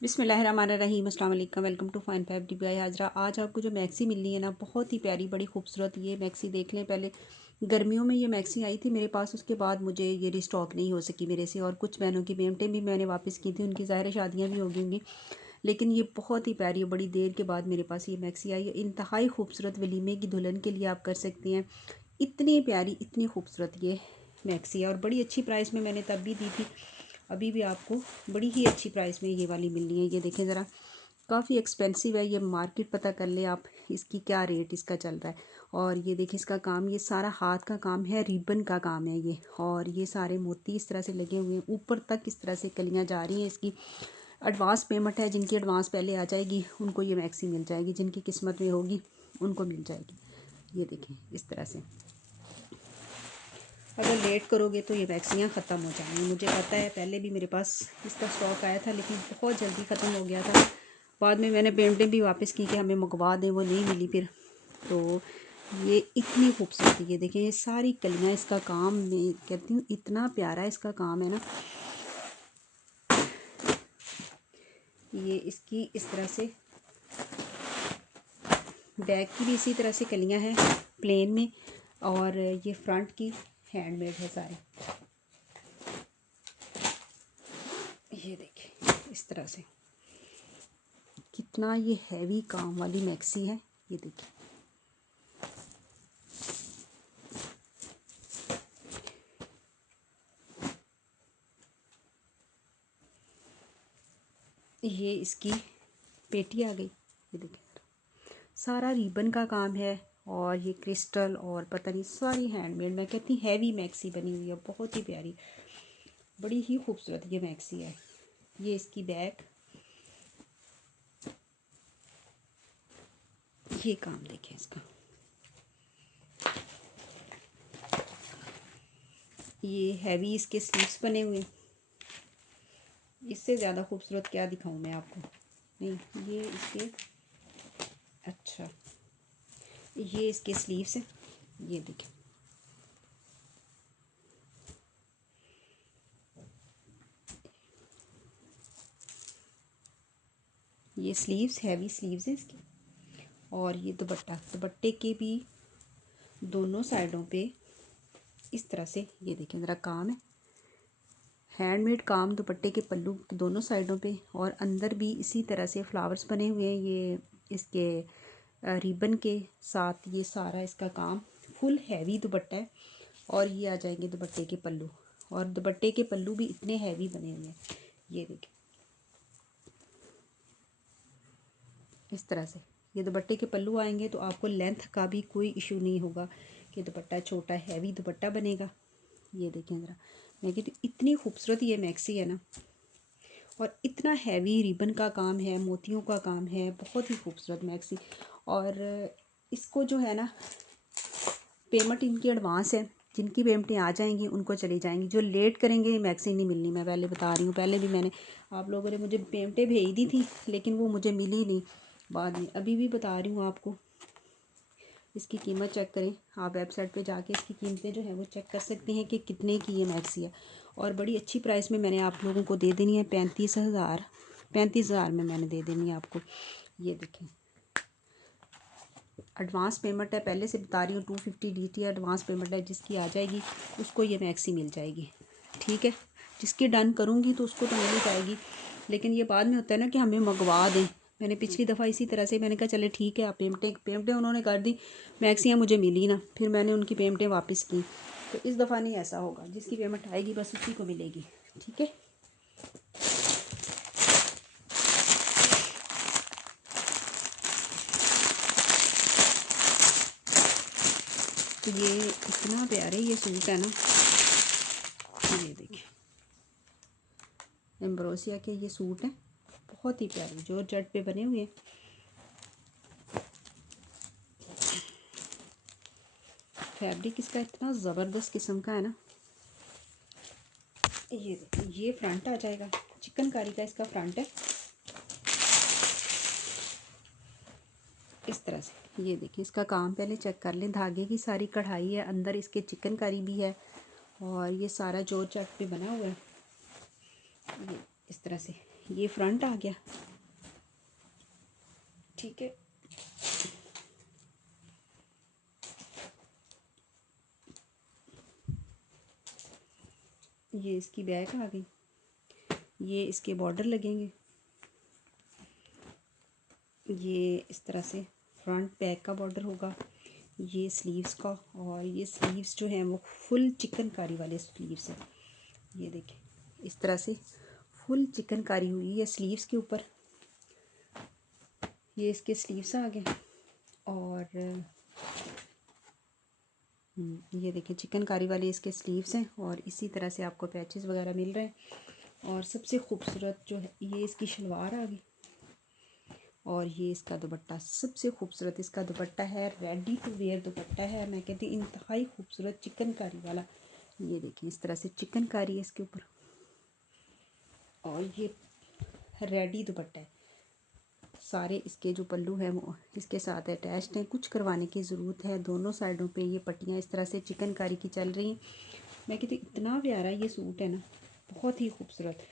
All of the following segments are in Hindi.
बिस्मिल्लाहिर्रहमानिर्रहीम, अस्सलाम वालेकुम, welcome to fine fab DIY Hajra. आज आपको जो मैक्सी मिलनी है ना, बहुत ही प्यारी, बड़ी खूबसूरत ये मैक्सी देख लें। पहले गर्मियों में ये मैक्सी आई थी मेरे पास, उसके बाद मुझे ये रिस्टॉक नहीं हो सकी मेरे से। और कुछ बहनों की पेमेंटें भी मैंने वापस की थी, उनकी ज़ाहिर शादियाँ भी हो गई होंगी, लेकिन ये बहुत ही प्यारी, बड़ी देर के बाद मेरे पास ये मैक्सी आई है। इंतहाई खूबसूरत वलीमे की दुल्हन के लिए आप कर सकते हैं। इतनी प्यारी, इतनी खूबसूरत ये मैक्सी है और बड़ी अच्छी प्राइस में मैंने तब भी दी थी, अभी भी आपको बड़ी ही अच्छी प्राइस में ये वाली मिलनी है। ये देखें ज़रा, काफ़ी एक्सपेंसिव है ये, मार्केट पता कर ले आप इसकी क्या रेट इसका चल रहा है। और ये देखिए इसका काम, ये सारा हाथ का काम है, रिबन का काम है ये। और ये सारे मोती इस तरह से लगे हुए हैं, ऊपर तक इस तरह से कलियाँ जा रही हैं। इसकी एडवांस पेमेंट है, जिनकी एडवांस पहले आ जाएगी उनको ये मैक्सी मिल जाएगी, जिनकी किस्मत में होगी उनको मिल जाएगी। ये देखें इस तरह से, अगर लेट करोगे तो ये मैक्सियाँ ख़त्म हो जाएंगी। मुझे पता है, पहले भी मेरे पास इसका स्टॉक आया था, लेकिन बहुत जल्दी ख़त्म हो गया था। बाद में मैंने पेमेंटें भी वापस की कि हमें मंगवा दें, वो नहीं मिली फिर। तो ये इतनी खूबसूरती, ये देखें ये सारी कलियाँ, इसका काम मैं कहती हूँ इतना प्यारा इसका काम है ना। ये इसकी इस तरह से बैक की भी इसी तरह से कलियाँ हैं प्लेन में, और ये फ्रंट की हैंडमेड है सारे। ये देखें इस तरह से, कितना ये हैवी काम वाली मैक्सी है। ये देखिए, ये इसकी पेटी आ गई। ये देखिए सारा रिबन का काम है, और ये क्रिस्टल और पता नहीं सारी हैंडमेड। मैं कहती हैवी मैक्सी बनी हुई है, बहुत ही प्यारी, बड़ी ही खूबसूरत ये मैक्सी है। ये इसकी बैक, ये काम देखें इसका, ये हैवी इसके स्लीव्स बने हुए। इससे ज़्यादा खूबसूरत क्या दिखाऊं मैं आपको। नहीं, ये इसके, अच्छा ये इसके स्लीव्स हैं। ये देखें, ये स्लीव्स, हैवी स्लीव्स हैं इसकी। और ये दुपट्टा, दुपट्टे के भी दोनों साइडों पे इस तरह से, ये देखें ज़रा काम है, हैंडमेड काम दुपट्टे के पल्लू के दोनों साइडों पे। और अंदर भी इसी तरह से फ्लावर्स बने हुए हैं। ये इसके रिबन के साथ ये सारा इसका काम, फुल हैवी दुपट्टा है। और ये आ जाएंगे दुपट्टे के पल्लू, और दुपट्टे के पल्लू भी इतने हैवी बने हुए हैं। ये देखें इस तरह से, ये दुपट्टे के पल्लू आएंगे तो आपको लेंथ का भी कोई इशू नहीं होगा कि दुपट्टा छोटा, हैवी दुपट्टा बनेगा। ये देखें ज़रा, मैं कहती इतनी खूबसूरत ये मैक्सी है ना, और इतना हैवी रिबन का काम है, मोतियों का काम है, बहुत ही खूबसूरत मैक्सी। और इसको जो है ना, पेमेंट इनकी एडवांस है, जिनकी पेमेंटें आ जाएंगी उनको चली जाएंगी। जो लेट करेंगे मैक्सी नहीं मिलनी, मैं पहले बता रही हूँ। पहले भी मैंने, आप लोगों ने मुझे पेमेंटें भेज दी थी, लेकिन वो मुझे मिली नहीं बाद में। अभी भी बता रही हूँ आपको, इसकी कीमत चेक करें आप, वेबसाइट पे जाके इसकी कीमतें जो है वो चेक कर सकते हैं कि कितने की ये मैक्सी है। और बड़ी अच्छी प्राइस में मैंने आप लोगों को दे देनी है, 35,000 में मैंने दे देनी है आपको। ये देखें, एडवांस पेमेंट है, पहले से बता रही हूँ, 250 DT एडवांस पेमेंट है। जिसकी आ जाएगी उसको ये मैक्सी मिल जाएगी, ठीक है। जिसकी डन करूँगी तो उसको तो मिल जाएगी, लेकिन ये बाद में होता है ना कि हमें मंगवा दें। मैंने पिछली दफ़ा इसी तरह से मैंने कहा चले ठीक है, आप पेमेंटें उन्होंने कर दी, मैक्सियाँ मुझे मिली ना, फिर मैंने उनकी पेमेंटें वापस की। तो इस दफ़ा नहीं ऐसा होगा, जिसकी पेमेंट आएगी बस उसी को मिलेगी, ठीक है। तो ये इतना प्यारे ये सूट है ना, ये देखिए एम्ब्रोसिया के ये सूट हैं, बहुत ही प्यारे, जो जट पे बने हुए हैं। फैब्रिक इसका इतना ज़बरदस्त किस्म का है ना। ये फ्रंट आ जाएगा, चिकनकारी का इसका फ्रंट है इस तरह से। ये देखिए इसका काम पहले चेक कर लें, धागे की सारी कढ़ाई है, अंदर इसके चिकनकारी भी है, और ये सारा जोर चट पे बना हुआ है। ये इस तरह से, ये फ्रंट आ गया, ठीक है। ये इसकी बैक आ गई, ये इसके बॉर्डर लगेंगे, ये इस तरह से फ्रंट बैक का बॉर्डर होगा, ये स्लीव्स का, और ये स्लीव्स जो हैं वो फुल चिकनकारी वाले स्लीव्स हैं। ये देखें इस तरह से फुल चिकनकारी हुई है स्लीव्स के ऊपर। ये इसके स्लीव्स आ गए, और ये देखें चिकनकारी वाले इसके स्लीव्स हैं, और इसी तरह से आपको पैचेस वगैरह मिल रहे हैं। और सबसे खूबसूरत जो है ये इसकी शलवार आ गई, और ये इसका दुपट्टा। सबसे खूबसूरत इसका दुपट्टा है, रेडी टू वेयर दुपट्टा है। मैं कहती हूँ इंतहाई खूबसूरत चिकनकारी वाला। ये देखिए इस तरह से चिकनकारी है इसके ऊपर, और ये रेडी दुपट्टा है। सारे इसके जो पल्लू है वो इसके साथ अटैच्ड हैं, कुछ करवाने की ज़रूरत है। दोनों साइडों पे ये पट्टियाँ इस तरह से चिकनकारी की चल रही हैं। मैं कहती हूँ इतना प्यारा ये सूट है ना, बहुत ही खूबसूरत।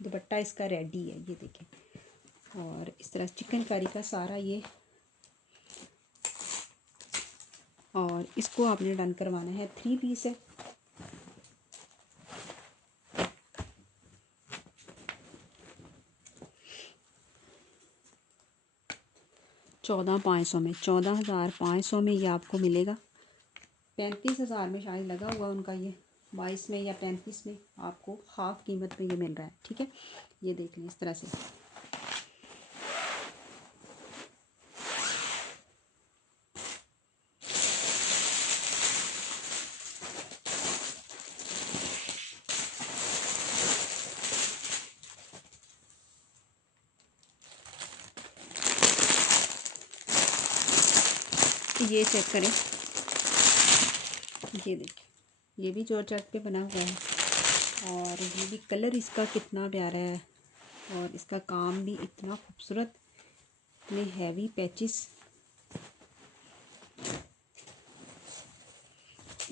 दुपट्टा इसका रेडी है, ये देखें, और इस तरह चिकनकारी का सारा ये। और इसको आपने डन करवाना है, 3 पीस है। $14,500 में, 14,500 में ये आपको मिलेगा। 35,000 में शायद लगा हुआ उनका, ये 22 में या 35 में आपको हाफ कीमत में ये मिल रहा है, ठीक है। ये देख लें इस तरह से। ये चेक करें, ये देखिए ये भी जॉर्जेट पे बना हुआ है, और ये भी कलर इसका कितना प्यारा है, और इसका काम भी इतना खूबसूरत, इतने हैवी पैचेस।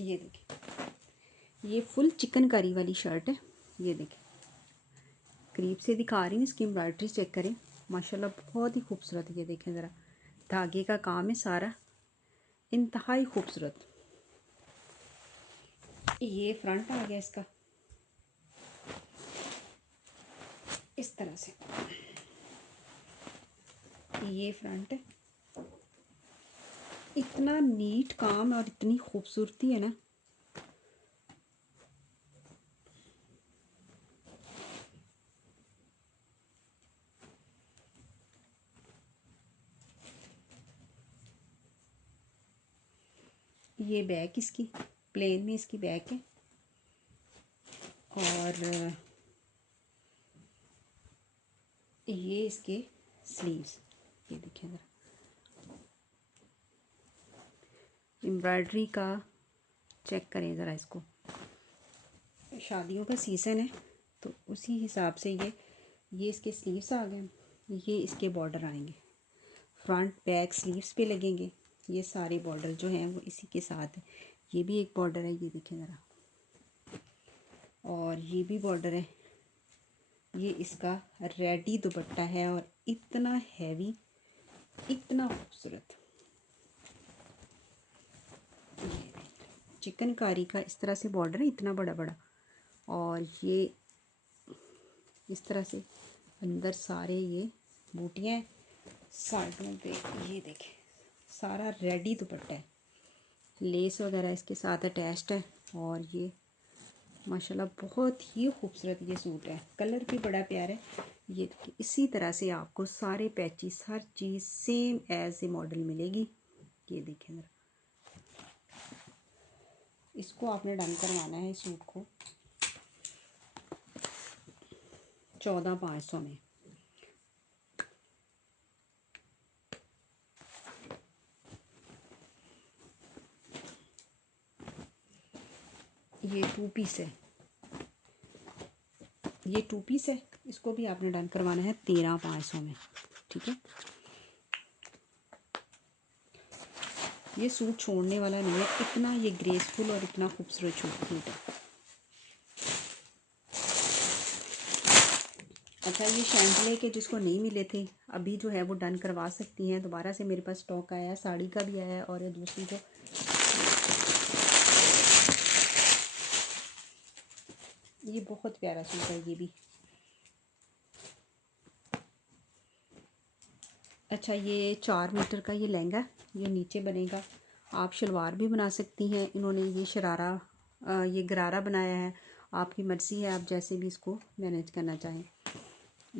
ये देखिए ये फुल चिकनकारी वाली शर्ट है। ये देखिए करीब से दिखा रही हूँ, इसकी एम्ब्रॉयडरी चेक करें, माशाल्लाह बहुत ही खूबसूरत। ये देखें ज़रा, धागे का काम है सारा, इंतहाई खूबसूरत। ये फ्रंट आ गया इसका इस तरह से, ये फ्रंट है। इतना नीट काम और इतनी खूबसूरती है ना। ये बैक इसकी प्लेन में इसकी बैक है, और ये इसके स्लीव्स। ये देखिए ज़रा एम्ब्रॉयडरी का चेक करें ज़रा इसको। शादियों का सीज़न है तो उसी हिसाब से ये इसके स्लीव्स आ गए, ये इसके बॉर्डर आएंगे, फ्रंट बैक स्लीव्स पे लगेंगे। ये सारे बॉर्डर जो हैं वो इसी के साथ है। ये भी एक बॉर्डर है, ये देखें ज़रा, और ये भी बॉर्डर है। ये इसका रेडी दुपट्टा है, और इतना हैवी, इतना खूबसूरत। चिकनकारी का इस तरह से बॉर्डर है, इतना बड़ा बड़ा, और ये इस तरह से अंदर सारे ये बूटियाँ साइडों पे। ये देखें सारा रेडी दुपट्टा है, लेस वगैरह इसके साथ अटैच्ड है, और ये माशाल्लाह बहुत ही खूबसूरत ये सूट है। कलर भी बड़ा प्यारा है। ये देखिए इसी तरह से आपको सारे पैचेस हर चीज़ सेम एज ए मॉडल मिलेगी। ये देखें ज़रा, इसको आपने डन करवाना है इस सूट को 14,500 में। ये 2 पीस है, ये 2 पीस है, इसको भी आपने डन करवाना है 13,500 में, ठीक है। ये सूट छोड़ने वाला नहीं है, इतना ये ग्रेसफुल और इतना खूबसूरत सूट है। अच्छा, ये शैंडले के जिसको नहीं मिले थे अभी जो है वो डन करवा सकती हैं। दोबारा से मेरे पास स्टॉक आया है, साड़ी का भी आया है और दूसरी जो ये बहुत प्यारा सूट है ये भी। अच्छा, ये 4 मीटर का ये लहंगा, ये नीचे बनेगा। आप शलवार भी बना सकती हैं। इन्होंने ये शरारा ये गरारा बनाया है। आपकी मर्ज़ी है, आप जैसे भी इसको मैनेज करना चाहें।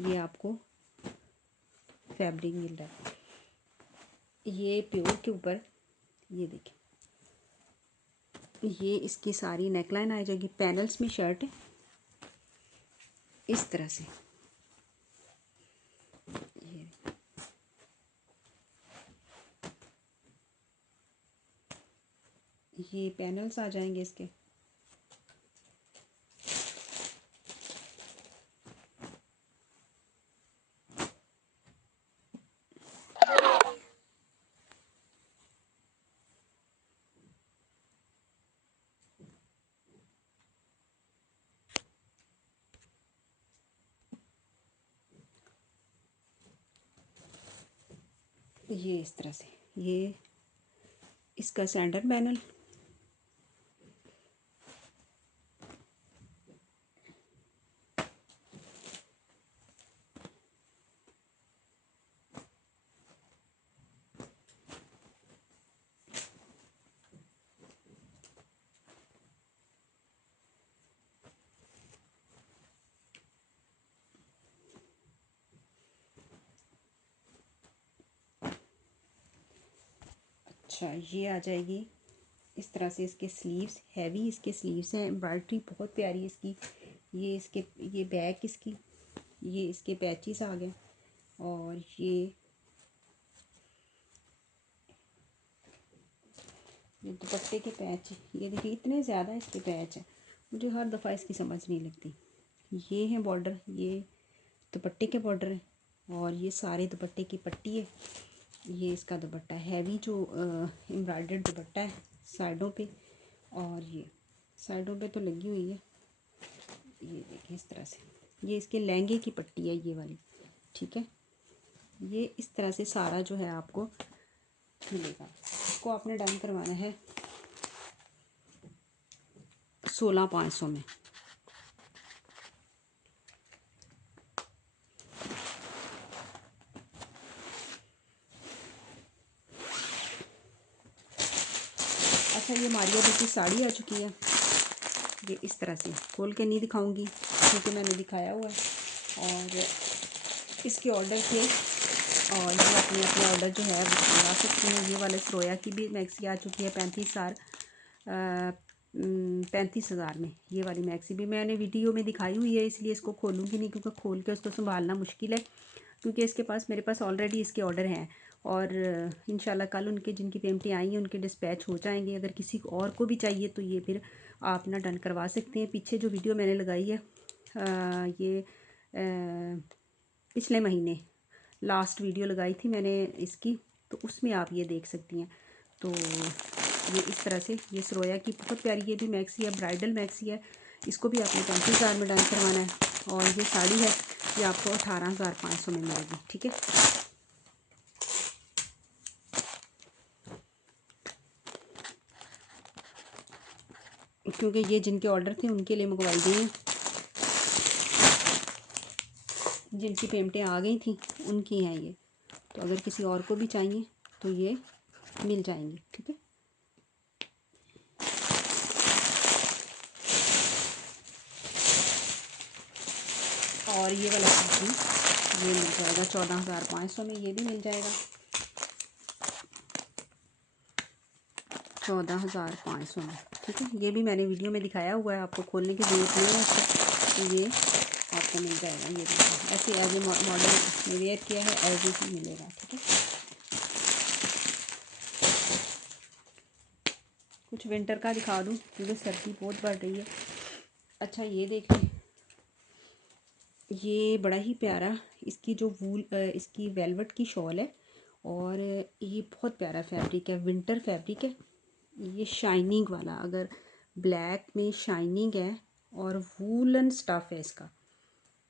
ये आपको फैब्रिक मिल रहा है, ये प्योर के ऊपर। ये देखिए, ये इसकी सारी नेकलाइन आ जाएगी। पैनल्स में शर्ट है इस तरह से। ये पैनल्स आ जाएंगे इसके। ये इस तरह से, ये इसका सेंटर पैनल। अच्छा, ये आ जाएगी इस तरह से। इसके स्लीव्स हैवी, इसके स्लीव्स हैं। एम्ब्रॉयडरी बहुत प्यारी है इसकी। ये इसके, ये बैक इसकी, ये इसके पैचेस आ गए। और ये दुपट्टे के पैच, ये देखिए इतने ज़्यादा इसके पैच हैं, मुझे हर दफ़ा इसकी समझ नहीं लगती। ये है बॉर्डर, ये दुपट्टे के बॉर्डर है और ये सारे दुपट्टे की पट्टी है। ये इसका दुपट्टा हैवी जो एम्ब्रॉयडर्ड दुपट्टा है साइडों पे, और ये साइडों पे तो लगी हुई है। ये देखिए इस तरह से, ये इसके लहंगे की पट्टी है ये वाली, ठीक है। ये इस तरह से सारा जो है आपको मिलेगा। इसको आपने डन करवाना है 16,500 में। अच्छा, ये मारिया की साड़ी आ चुकी है। ये इस तरह से खोल के नहीं दिखाऊंगी क्योंकि मैंने दिखाया हुआ है। और इसके ऑर्डर थे और ये अपने अपने ऑर्डर जो है वो मंगा सकते हैं। ये वाले सरोया की भी मैक्सी आ चुकी है 35,000 में। ये वाली मैक्सी भी मैंने वीडियो में दिखाई हुई है, इसलिए इसको खोलूँगी नहीं क्योंकि खोल के उसको संभालना मुश्किल है। क्योंकि इसके पास, मेरे पास ऑलरेडी इसके ऑर्डर हैं और इंशाल्लाह कल उनके जिनकी पेमेंटें आई हैं उनके डिस्पैच हो जाएंगे। अगर किसी और को भी चाहिए तो ये फिर आप ना डन करवा सकते हैं। पीछे जो वीडियो मैंने लगाई है ये पिछले महीने लास्ट वीडियो लगाई थी मैंने इसकी, तो उसमें आप ये देख सकती हैं। तो ये इस तरह से, ये सरोया की बहुत प्यारी ये भी मैक्सी है, ब्राइडल मैक्सी है। इसको भी आपने 35,000 में डन करवाना है। और ये साड़ी है, ये आपको 18,500 में मिलेगी, ठीक है। क्योंकि ये जिनके ऑर्डर थे उनके लिए मंगवाई गई हैं, जिनकी पेमेंटें आ गई थी उनकी हैं ये। तो अगर किसी और को भी चाहिए तो ये मिल जाएंगी, ठीक है। और ये वाला सूट भी ये मिल जाएगा 14,500 में। ये भी मिल जाएगा 14,500 में, ठीक है। ये भी मैंने वीडियो में दिखाया हुआ है, आपको खोलने की ज़रूरत नहीं है उसको। तो ये आपको मिल जाएगा। ये देखिए ऐसे एज ए मॉडल में वेयर किया है, एज ही मिलेगा, ठीक है। कुछ विंटर का दिखा दूँ क्योंकि सर्दी बहुत बढ़ रही है। अच्छा, ये देख लें, ये बड़ा ही प्यारा, इसकी जो वूल इसकी वेलवेट की शॉल है और ये बहुत प्यारा फैब्रिक है, विंटर फैब्रिक है। ये शाइनिंग वाला, अगर ब्लैक में शाइनिंग है और वूलन स्टफ़ है इसका।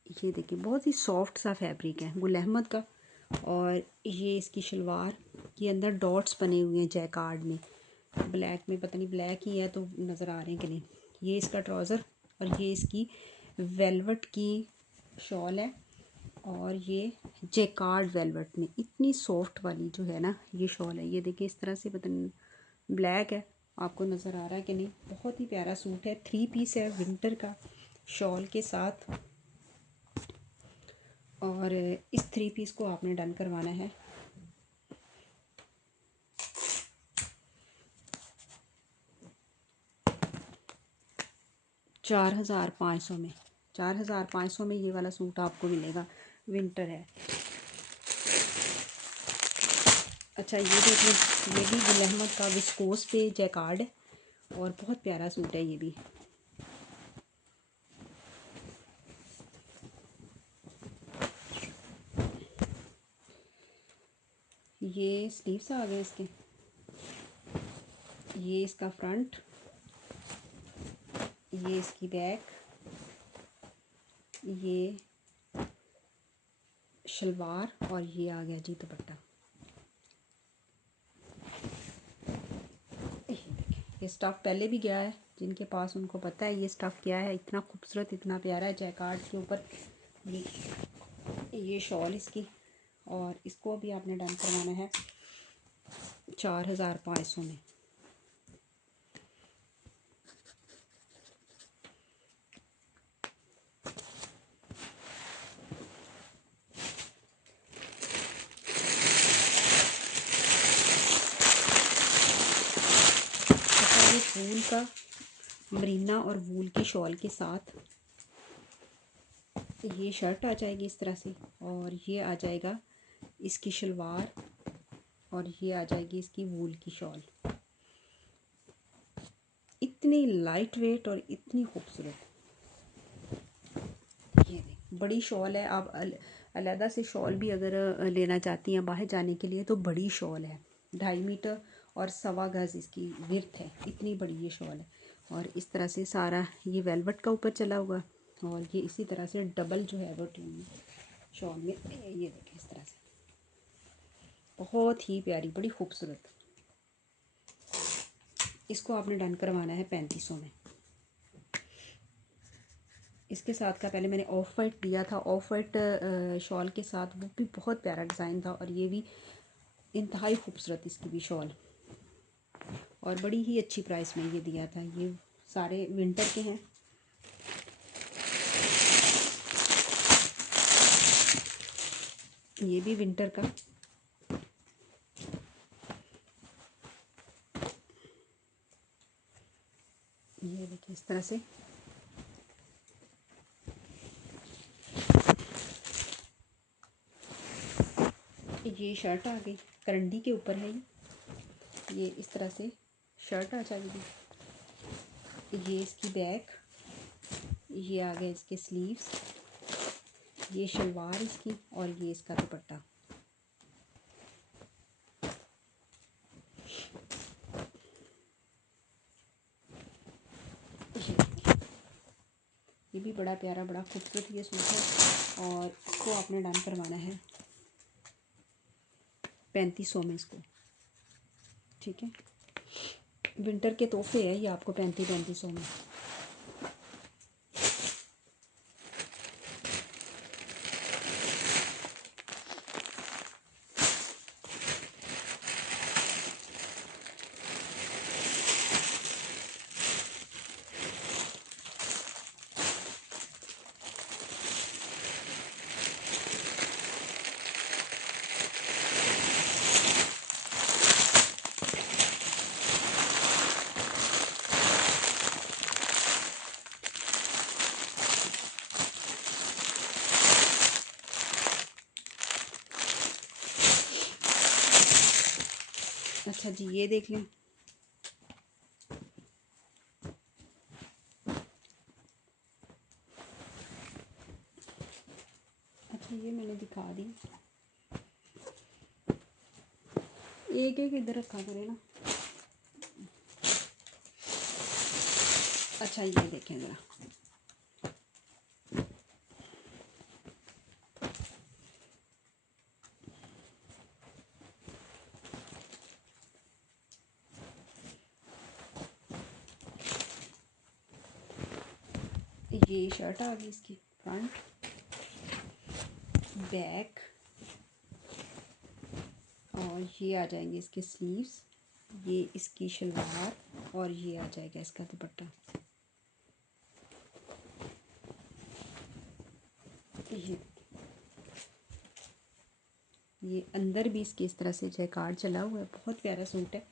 ये देखिए बहुत ही सॉफ्ट सा फैब्रिक है गुल अहमद का। और ये इसकी शलवार के अंदर डॉट्स बने हुए हैं जैकार्ड में, ब्लैक में, पता नहीं ब्लैक ही है तो नज़र आ रहे हैं कि नहीं। ये इसका ट्राउज़र और ये इसकी वेलवेट की शॉल है। और ये जैकार्ड वेलवेट में इतनी सॉफ्ट वाली जो है ना ये शॉल है। ये देखिए इस तरह से, पता नहीं ब्लैक है, आपको नज़र आ रहा है कि नहीं। बहुत ही प्यारा सूट है, 3 पीस है विंटर का शॉल के साथ। और इस 3 पीस को आपने डन करवाना है 4500 में। 4500 में ये वाला सूट आपको मिलेगा, विंटर है। अच्छा ये देख लो, ये भी गुल अहमद का विस्कोस पे जैकार्ड है और बहुत प्यारा सूट है ये भी। ये स्लीव्स आ गए इसके, ये इसका फ्रंट, ये इसकी बैक, ये शलवार और ये आ गया जी दुपट्टा। ये स्टफ़ पहले भी गया है, जिनके पास उनको पता है ये स्टफ़ क्या है। इतना खूबसूरत, इतना प्यारा है जैकार्ड के ऊपर ये शॉल इसकी। और इसको अभी आपने डन करवाना है 4500 में। अच्छा ये वूल का, मरीना और वूल की शॉल के साथ ये शर्ट आ जाएगी इस तरह से। और ये आ जाएगा इसकी शलवार और ये आ जाएगी इसकी वूल की शॉल। इतनी लाइट वेट और इतनी खूबसूरत। ये देख बड़ी शॉल है। आप अलहदा से शॉल भी अगर लेना चाहती हैं बाहर जाने के लिए तो बड़ी शॉल है, 2.5 मीटर और 1.25 गज इसकी विर्थ है, इतनी बड़ी ये शॉल है। और इस तरह से सारा ये वेलवेट का ऊपर चला हुआ और ये इसी तरह से डबल जो है वो शॉल में, ये देखें इस तरह से बहुत ही प्यारी, बड़ी खूबसूरत। इसको आपने डन करवाना है 3500 में। इसके साथ का पहले मैंने ऑफ वाइट दिया था, ऑफ वाइट शॉल के साथ, वो भी बहुत प्यारा डिज़ाइन था। और ये भी इंतहाई खूबसूरत इसकी भी शॉल, और बड़ी ही अच्छी प्राइस में ये दिया था। ये सारे विंटर के हैं। ये भी विंटर का, ये देखिए इस तरह से। ये शर्ट आ गई, करंडी के ऊपर है ये इस तरह से शर्ट आ जाएगी। ये इसकी बैक, ये आ गए इसके स्लीव्स, ये शलवार इसकी और ये इसका दुपट्टा। ये भी बड़ा प्यारा, बड़ा खूबसूरत ये सूट है। और इसको आपने डन करवाना है 3500 में इसको, ठीक है। विंटर के तोहफे है ये आपको 3500 में। अच्छा जी ये देख लें, अच्छा ये मैंने दिखा दी। एक एक इधर रखा करें ना। अच्छा ये देखें ज़रा, ये शर्ट आ गई इसकी फ्रंट, बैक, और ये आ जाएंगे इसके स्लीव्स, ये इसकी शलवार, और ये आ जाएगा इसका दुपट्टा। ये अंदर भी इसके इस तरह से जैकार्ड चला हुआ है, बहुत प्यारा सूट है।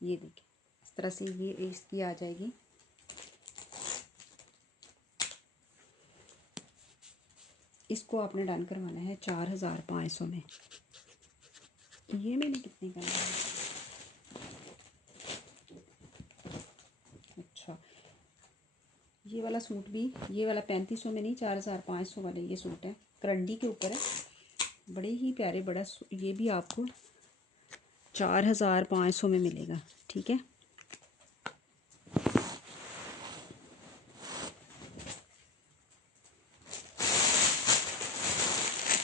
ये देखिए इस तरह से ये इसकी आ जाएगी। इसको आपने डन करवाना है 4500 में। ये मैंने कितने का लिया? अच्छा, ये वाला सूट भी, ये वाला 3500 में नहीं, 4500 वाले ये सूट है, करंडी के ऊपर है, बड़े ही प्यारे, बड़ा ये भी आपको 4500 में मिलेगा। ठीक है,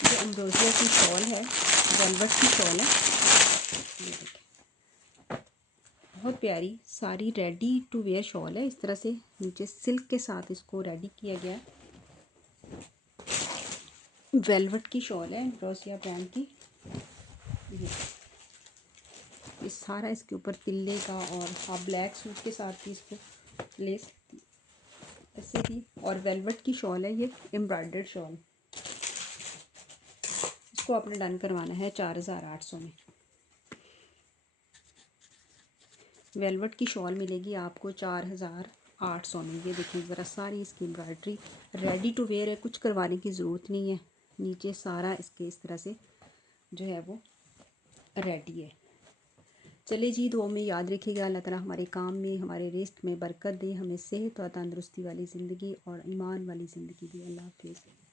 ये एम्ब्रोसिया की शॉल है, वेलवेट की शॉल है। ये देखिए बहुत प्यारी सारी रेडी टू वेयर शॉल है। इस तरह से नीचे सिल्क के साथ इसको रेडी किया गया है। वेलवेट की शॉल है एम्ब्रोसिया ब्रांड की। ये सारा इसके ऊपर तिल्ले का, और आप ब्लैक सूट के साथ भी इसको ले सकती ऐसे ही। और वेलवेट की शॉल है ये, एम्ब्रॉयडर्ड शॉल। इसको आपने डन करवाना है 4800 में। वेलवेट की शॉल मिलेगी आपको 4800 में। ये देखिए ज़रा सारी इसकी एम्ब्रॉयडरी रेडी टू वेयर है, कुछ करवाने की ज़रूरत नहीं है। नीचे सारा इसके इस तरह से जो है वो रेडी है। चले जी, दुआ में याद रखिएगा, अल्लाह ताला हमारे काम में, हमारे रिस्क में बरकत दे, हमें सेहत और तंदुरुस्ती वाली ज़िंदगी और ईमान वाली ज़िंदगी दे। अल्लाह हाफिज़।